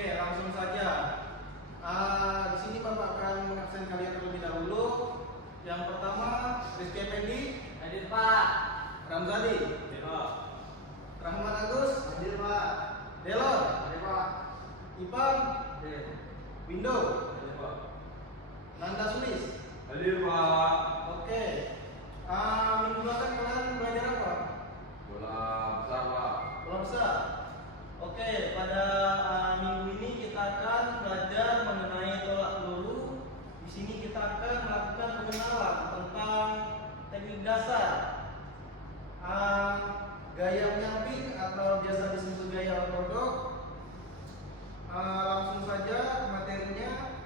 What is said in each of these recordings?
Oke, langsung saja. Di sini Bapak akan mengabsen kalian terlebih dahulu. Yang pertama, Rizky Effendi. Hadir Pak. Ramzadi. Hadir. Rahman Agus. Hadir Pak. Delor. Hadir Pak. Ipam. Hadir. Windo. Hadir Pak. Nanda Sulis. Hadir Pak. Oke. Minggu belakang kalian belajar apa? Bola besar Pak. Bola besar. Oke, pada minggu ini kita akan belajar mengenai tolak peluru. Di sini kita akan melakukan pengenalan tentang teknik dasar, gaya menyamping atau biasa disebut gaya ortodok. Langsung saja ke materinya.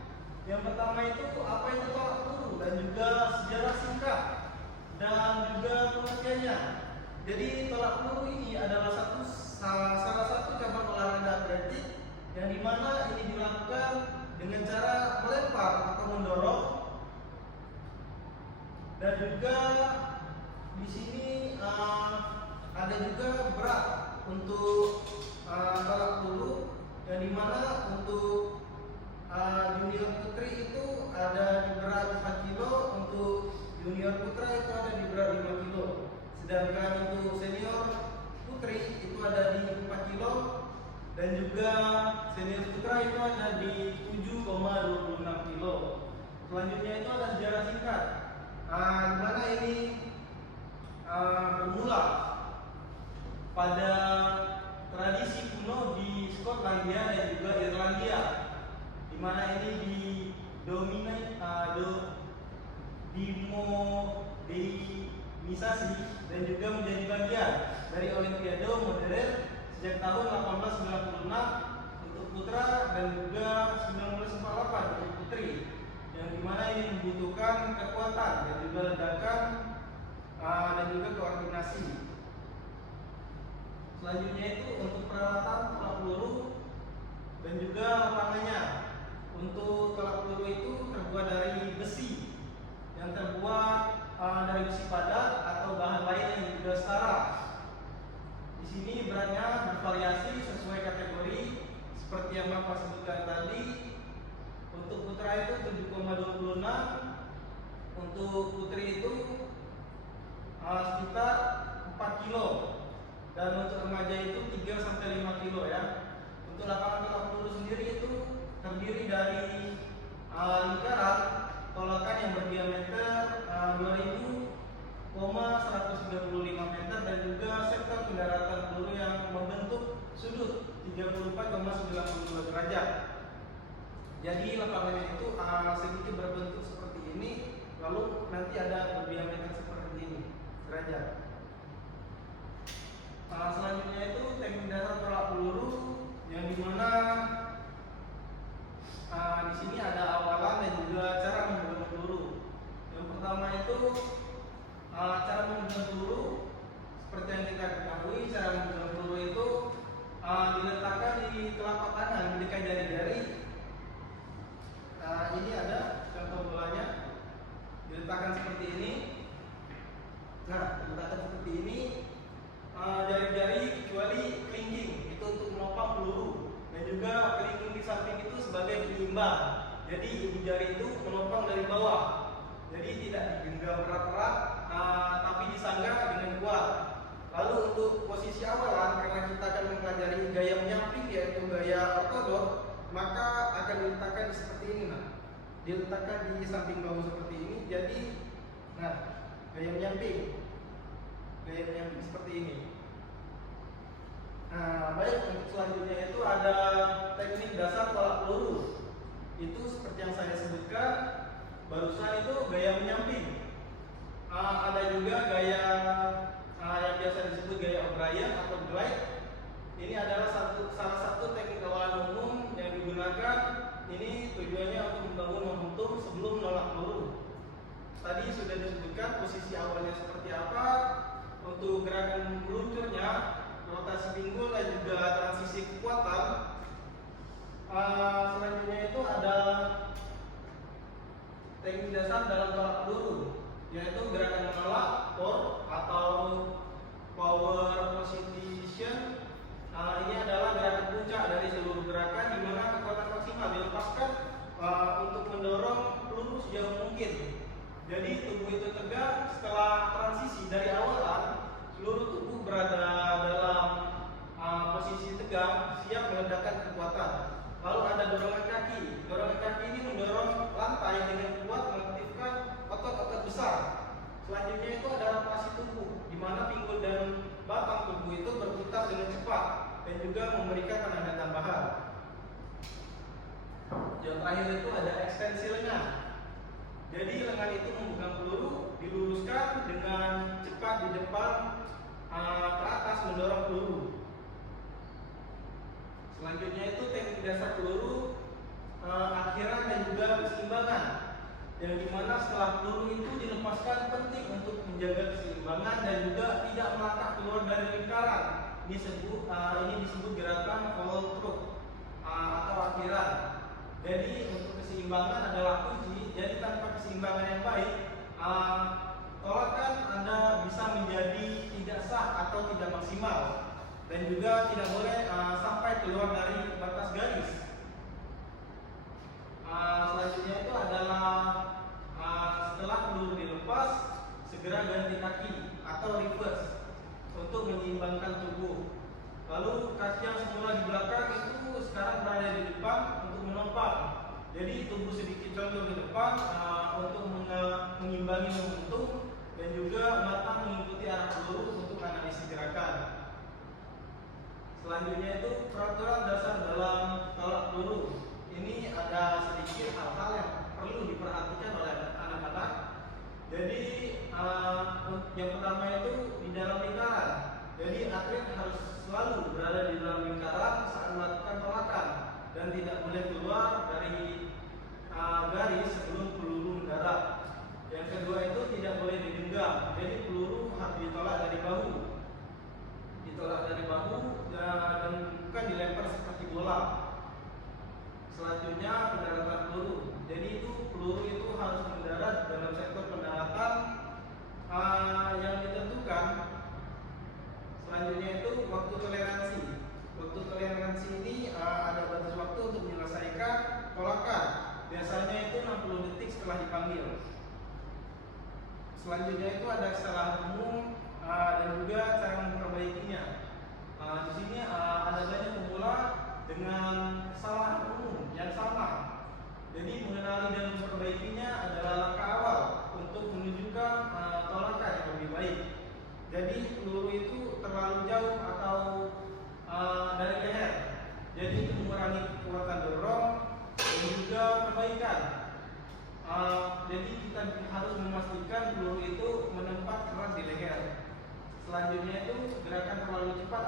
Yang pertama itu apa itu tolak peluru dan juga sejarah singkat dan juga pengertiannya. Jadi tolak peluru ini adalah salah satu cabang olahraga atletik yang dimana ini dilakukan dengan cara melempar atau mendorong, dan juga di sini ada juga berat untuk tolak peluru yang dimana untuk junior putri itu ada di berat 4 kilo, untuk junior putra itu ada di berat 5 kilo, sedangkan untuk senior putri itu ada di 4 kilo, dan juga senior putra itu ada di 7,26 kilo. Selanjutnya itu ada sejarah singkat, di mana ini bermula pada tradisi kuno di Skotlandia dan juga Irlandia, di mana ini dimodernisasi dan juga menjadi bagian dari Olimpiade modern sejak tahun 1896 untuk putra dan juga 1948 untuk putri, yang dimana ini membutuhkan kekuatan dan juga ledakan dan juga koordinasi. Selanjutnya itu untuk peralatan tolak peluru dan juga lapangannya. Untuk tolak peluru itu terbuat dari besi yang terbuat dari besi padat atau bahan lain yang juga setara. Di sini beratnya bervariasi sesuai kategori seperti yang Bapak sebutkan tadi. Untuk putra itu 7,26, untuk putri itu sekitar 4 kilo, dan untuk remaja itu 3 sampai 5 kilo ya. Untuk lapangan tolak peluru sendiri itu terdiri dari lingkaran tolakan yang berdiameter 2000,135 meter dan juga sektor pendaratan peluru yang membentuk sudut 34,92 derajat. Jadi lapangannya itu sedikit berbentuk seperti ini, lalu nanti ada berdiameter seperti ini derajat. Selanjutnya itu teknik dasar tolak peluru, yang dimana di sini ada awalan dan juga cara menggunakan peluru. Yang pertama itu cara menggunakan peluru. Seperti yang kita ketahui, cara menggunakan peluru itu diletakkan di telapak tangan, di dekat jari-jari. Ini ada contoh bolanya, diletakkan seperti ini. Nah, diletakkan seperti ini. Jari-jari kecuali kelingking itu untuk menopang peluru, dan juga kelingking di samping itu sebagai penyeimbang. Jadi ibu jari itu menopang dari bawah, jadi tidak digenggam erat-erat, tapi disanggah dengan kuat. Lalu untuk posisi awalan, karena kita akan mempelajari gaya menyamping yaitu gaya ortodok, maka akan diletakkan seperti ini. Nah, diletakkan di samping bahu seperti ini. Jadi, nah, gaya menyamping seperti ini. Baik, untuk selanjutnya itu ada teknik dasar tolak peluru. Itu seperti yang saya sebutkan barusan, itu gaya menyamping. Ada juga gaya yang biasa disebut gaya O'Brien atau glide. Ini adalah salah satu teknik awalan umum yang digunakan. Ini tujuannya untuk membangun momentum sebelum menolak peluru. Tadi sudah disebutkan posisi awalnya seperti apa. Untuk gerakan meluncurnya, rotasi pinggul dan juga transisi kekuatan. Selanjutnya itu ada teknik dasar dalam tolak peluru, yaitu gerakan menolak atau power position. Ini adalah gerakan puncak dari seluruh gerakan, di mana Jadi tubuh itu tegak setelah transisi dari awalan seluruh tubuh berada dalam posisi tegak siap meledakkan kekuatan. Lalu ada dorongan kaki. Dorongan kaki ini mendorong lantai dengan kuat mengaktifkan otot-otot besar. Selanjutnya itu ada rotasi tubuh, di mana pinggul dan batang tubuh itu berputar dengan cepat dan juga memberikan tenaga tambahan. Yang terakhir itu ada ekstensi lengan. Jadi lengan itu memegang peluru, diluruskan dengan cepat di depan ke atas mendorong peluru. Selanjutnya itu teknik dasar peluru, akhiran dan juga keseimbangan. Yang dimana setelah peluru itu dilepaskan penting untuk menjaga keseimbangan dan juga tidak melangkah keluar dari lingkaran. Ini disebut gerakan follow through atau akhiran. Jadi untuk keseimbangan adalah kunci. Jadi tanpa keseimbangan yang baik, tolakan Anda bisa menjadi tidak sah atau tidak maksimal dan juga tidak boleh sampai keluar dari batas garis. Selanjutnya itu adalah setelah peluru dilepas, segera ganti kaki atau reverse untuk menyeimbangkan tubuh. Lalu kaki yang semula di belakang itu sekarang berada di depan untuk menopang. Jadi tubuh sedikit condong ke depan untuk mengimbangi momentum dan juga mata mengikuti arah peluru untuk analisis gerakan. Selanjutnya itu peraturan dasar dalam tolak peluru. Ini ada sedikit hal-hal yang perlu diperhatikan oleh anak-anak. Jadi yang pertama itu di dalam lingkaran. Jadi atlet harus selalu berada di dalam lingkaran saat melakukan tolakan dan tidak boleh keluar dari garis sebelum peluru mendarat. Yang kedua itu tidak boleh digenggam. Jadi peluru harus ditolak dari bahu. Ditolak dari bahu dan bukan dilempar seperti bola. Selanjutnya pendaratan peluru. Jadi itu peluru itu harus mendarat dalam sektor pendaratan yang ditentukan. Selanjutnya itu waktu toleransi. Waktu toleransi ini ada batas waktu untuk menyelesaikan tolakan. Biasanya itu 60 detik setelah dipanggil. Selanjutnya itu ada kesalahan umum dan juga cara memperbaikinya. Di sini ada banyak pemula dengan kesalahan umum yang sama. Jadi mengenali dan memperbaikinya adalah langkah awal untuk menunjukkan tolakan yang lebih baik. Jadi peluru itu terlalu jauh atau dari leher. Jadi itu mengurangi kekuatan dorong dan juga perbaikan. Jadi kita harus memastikan peluru itu menempat keras di leher. Selanjutnya itu gerakan terlalu cepat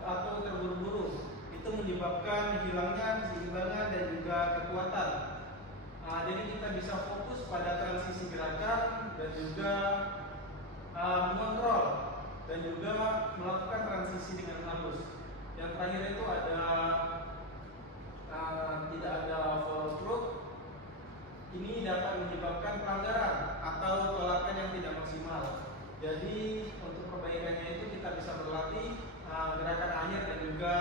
atau terburu-buru. Itu menyebabkan hilangnya keseimbangan dan juga kekuatan. Jadi kita bisa fokus pada transisi gerakan dan juga mengontrol dan juga melakukan transisi dengan halus. Yang terakhir itu ada tidak ada follow through. Ini dapat menyebabkan pelanggaran atau tolakan yang tidak maksimal. Jadi untuk perbaikannya itu kita bisa berlatih gerakan akhir dan juga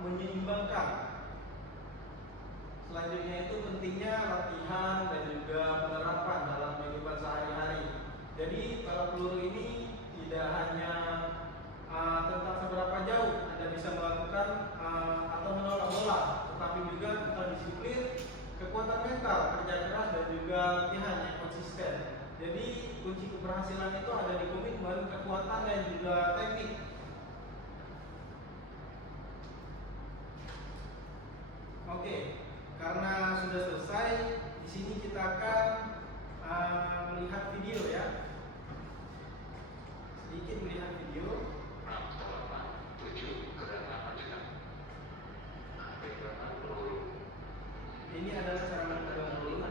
menyeimbangkan. Selanjutnya itu pentingnya latihan dan juga penerapan dalam kehidupan sehari-hari. Jadi tolak peluru ini tidak hanya tentang seberapa jauh Anda bisa melakukan atau menolak bola, tetapi juga tentang disiplin, kekuatan mental, kerja keras dan juga latihan yang konsisten. Jadi kunci keberhasilan itu ada di komitmen, kekuatan dan juga teknik. Oke, karena sudah selesai, di sini kita akan melihat video ya. Sedikit melihat video. Ini adalah cara memegang peluru.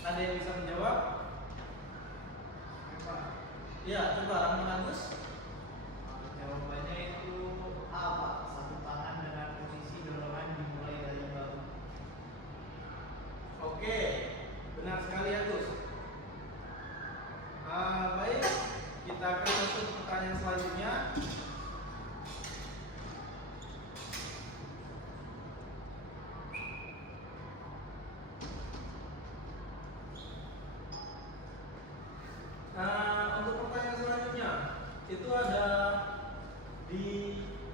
Ada yang bisa menjawab? Iya, coba Rahman Agus. Jawabannya itu A, Pak. Satu tangan dengan posisi dorongan dimulai dari bahu. Oke, benar sekali Agus. Baik, kita akan masuk ke pertanyaan selanjutnya. Untuk pertanyaan selanjutnya itu ada di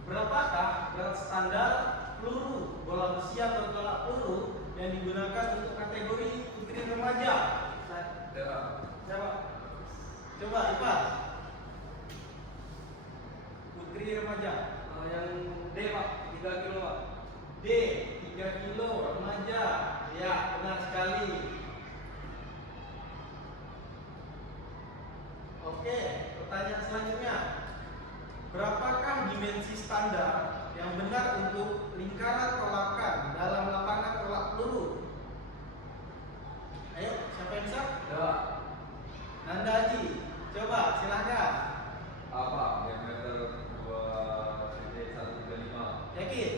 berapakah berat standar peluru bola besi atau tolak peluru yang digunakan untuk kategori putri remaja? Ya. Siapa? Coba Ipan. Putri remaja. Yang D Pak, 3 kilo Pak. D 3 kilo remaja. Ya, benar sekali. Oke, pertanyaan selanjutnya. Berapakah dimensi standar yang benar untuk lingkaran tolakan dalam lapangan tolak peluru? Ayo, siapa yang bisa? Ya. Nanda Haji, coba silahkan. Apa? Diameter 2,135. Yakin?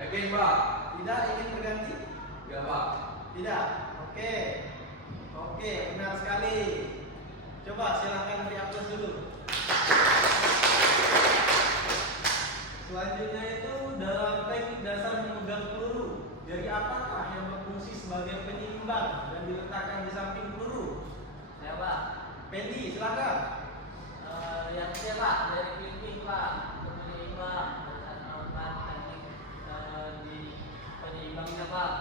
Yakin Pak? Tidak ingin berganti? Ya Pak. Tidak. Oke. Oke, benar sekali. Coba silahkan beri aplaus dulu. Selanjutnya itu dalam teknik dasar memegang peluru, dari apakah yang berfungsi sebagai penyeimbang dan diletakkan di samping peluru? Ya Pak, Pendi, silakan. yang C Pak, dari clipping Pak, untuk penyeimbang dan melakukan teknik di penyeimbangnya Pak.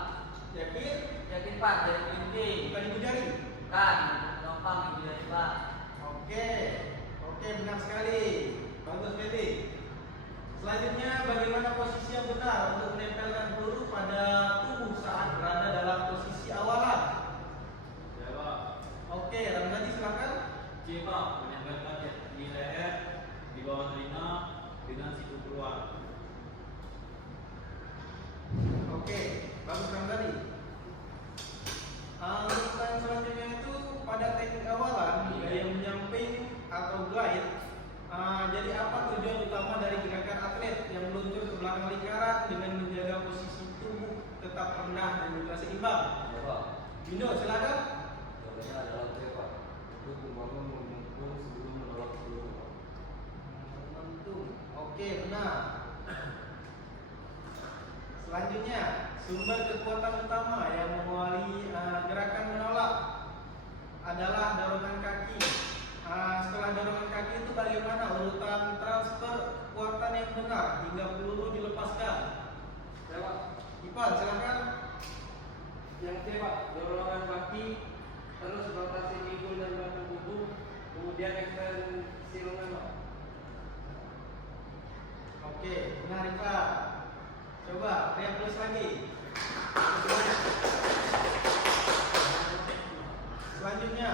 Yakin? Yakin Pak, dari clipping. Bukan ibu jari. Kan, gampang ibu dari Pak. Oke. Oke, benar sekali. Bagus, Pendi. Selanjutnya, bagaimana posisi yang benar untuk menempelkan peluru pada tubuh saat berada dalam posisi awalan? Ya, Pak. Oke, Ramadi silakan. C, Pak. Menempelkan di leher di bawah telinga dengan siku keluar. Oke, bagus Ramadi. Untuk pertanyaan selanjutnya itu pada teknik awalan gaya menyamping atau glide. Jadi apa tujuan utama dari gerakan atlet yang meluncur ke belakang lingkaran dengan menjaga posisi tubuh tetap rendah dan juga seimbang? Ya Pak. Bino, silakan. Jawabannya adalah C Pak. Untuk membangun momentum sebelum menolak peluru Pak. Momentum. Oke, benar. Selanjutnya, sumber kekuatan utama yang mengawali gerakan menolak adalah dorongan kaki. Setelah dorongan kaki itu bagaimana urutan transfer kekuatan yang benar hingga peluru dilepaskan? Ya Pak. Ipan, silakan. Yang C Pak, dorongan kaki, terus rotasi pinggul dan belakang tubuh, kemudian ekstensi lengan Pak. Oke, benar Ipan. Coba, lihat terus lagi. Selanjutnya,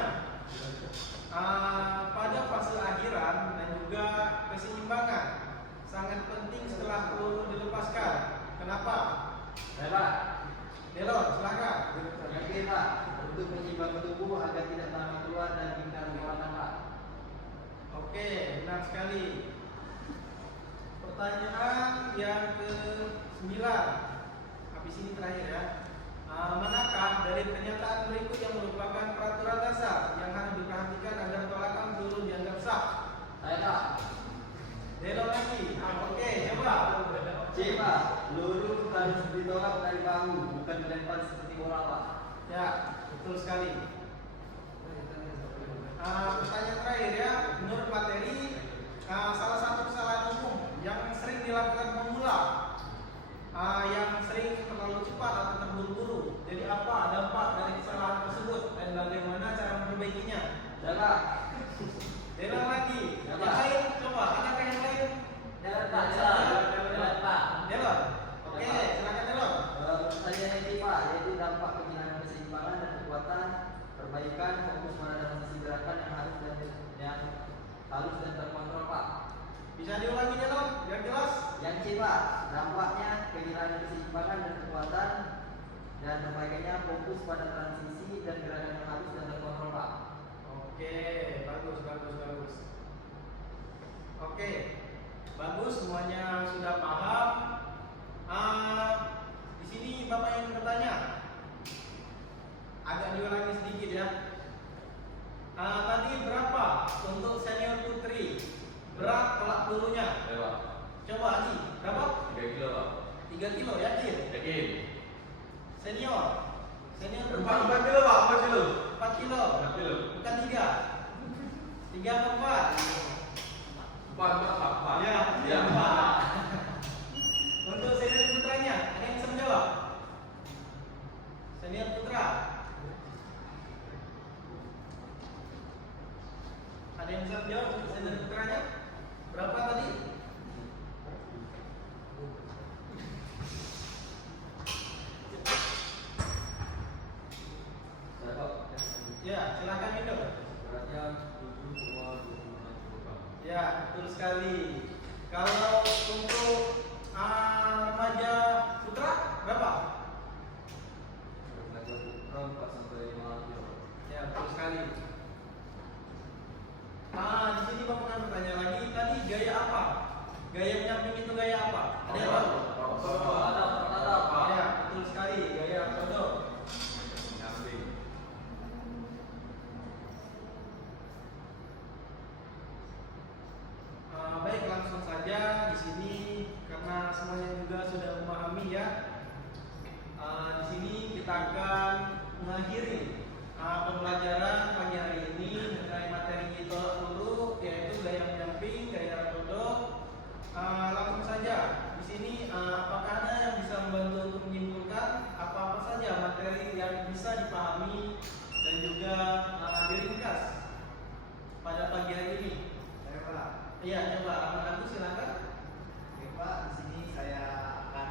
pada fase akhiran dan juga keseimbangan sangat penting setelah peluru dilepaskan. Kenapa? Ya Pak. Delon, silakan. Yakin Pak, untuk menyeimbangkan tubuh agar tidak tangan keluar dan lingkar belakang Pak. Oke, benar sekali. Pertanyaan yang ke-9. Habis ini terakhir ya. Manakah dari pernyataan berikut yang merupakan peraturan dasar yang harus diperhatikan agar tolakan peluru dianggap sah? Saya Pak. Delon lagi. Oke, coba. C Pak, peluru harus ditolak dari bahu, bukan dilempar seperti bola Pak. Ya, betul sekali. Pertanyaan terakhir ya, menurut materi salah satu kesalahan umum yang sering dilakukan pemula yang sering terlalu cepat atau terburu-buru. Jadi apa dampak dari kesalahan tersebut dan bagaimana cara memperbaikinya? Ya Pak. Delon lagi. Ya, Yang Pak. lain, coba. Adakah yang lain? Jalan Pak, jalan Pak. Delon. Oke, silakan Delon. Pertanyaan ini Pak, yaitu dampak kehilangan keseimbangan dan kekuatan, perbaikan, fokus pada sisi gerakan yang halus dan terkontrol Pak. Bisa diulangi Delon, biar jelas. Yang C Pak, dampaknya kehilangan keseimbangan dan kekuatan dan perbaikannya fokus pada transisi dan gerakan yang halus semuanya sudah paham. Di sini Bapak yang bertanya, agak diulangi sedikit ya. Tadi berapa untuk senior putri berat tolak pelurunya? Berapa? Coba Haji, berapa? 3 kilo Pak. 3 kilo yakin? Yakin? Senior putri 4 kilo Pak, 4 kilo. 4 kilo, 4 kilo. bukan 3. 3 atau 4? 4. Ya, Ya. 4. Untuk senior putranya, ada yang bisa menjawab? Senior putra, ada yang bisa menjawab untuk senior putranya? Berapa tadi? Saya Pak. Ya, silakan Indo. Beratnya 7,26 kg. Ya, betul sekali. Kalau untuk remaja putra berapa? Remaja putra 4 sampai 5 kg. Ya, betul sekali. Di sini Bapak akan bertanya lagi. Tadi gaya apa? Gaya penyamping itu gaya apa? Ada yang tahu? Ya, betul sekali. Gaya pondok. Baik, langsung saja di sini karena semuanya juga sudah memahami ya. Di sini kita akan mengakhiri pembelajaran pagi hari ini mengenai materi tolak peluru, yaitu gaya penyamping, gaya pondok. Langsung saja di sini apakah ada yang bisa membantu untuk menyimpulkan apa-apa saja materi yang bisa dipahami dan juga diringkas pada pagi hari ini? Saya Pak. Iya, coba Ahmad Agus silakan. Oke Pak, di sini saya akan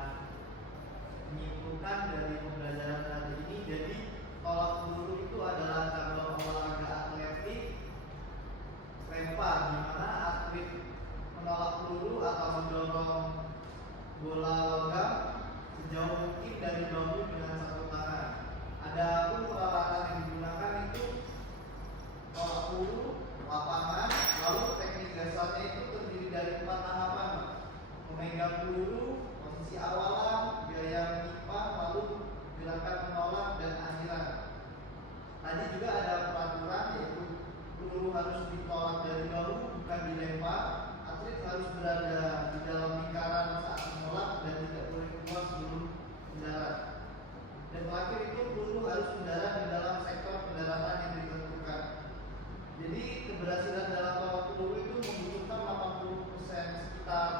menyimpulkan dari pembelajaran hari ini. Jadi tolak peluru itu adalah cabang olahraga atletik lempar, di mana atlet menolak peluru atau mendorong bola logam sejauh mungkin dari bahu dengan satu tangan. Adapun peralatan yang digunakan itu tolak peluru, lapangan, lalu teknik dasarnya itu terdiri dari 4 tahapan: memegang peluru, posisi awalan, gaya menyimpang, lalu gerakan menolak dan akhiran. Tadi juga ada peraturan, yaitu peluru harus ditolak dari bahu, bukan dilempar. Atlet harus berada di dalam lingkaran saat menolak dan tidak boleh keluar sebelum mendarat. Dan terakhir itu peluru harus mendarat di dalam sektor pendaratan yang ditentukan. Jadi keberhasilan dalam tolak peluru itu membutuhkan 80% sekitar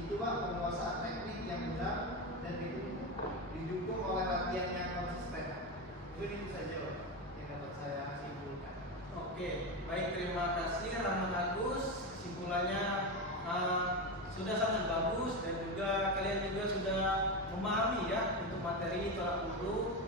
itu Pak, penguasaan teknik yang benar dan didukung oleh latihan yang konsisten. Itu saja Pak yang dapat saya simpulkan. Oke, baik, terima kasih Rahmat Agus. Simpulannya sudah sangat bagus dan juga kalian juga sudah memahami ya untuk materi tolak peluru.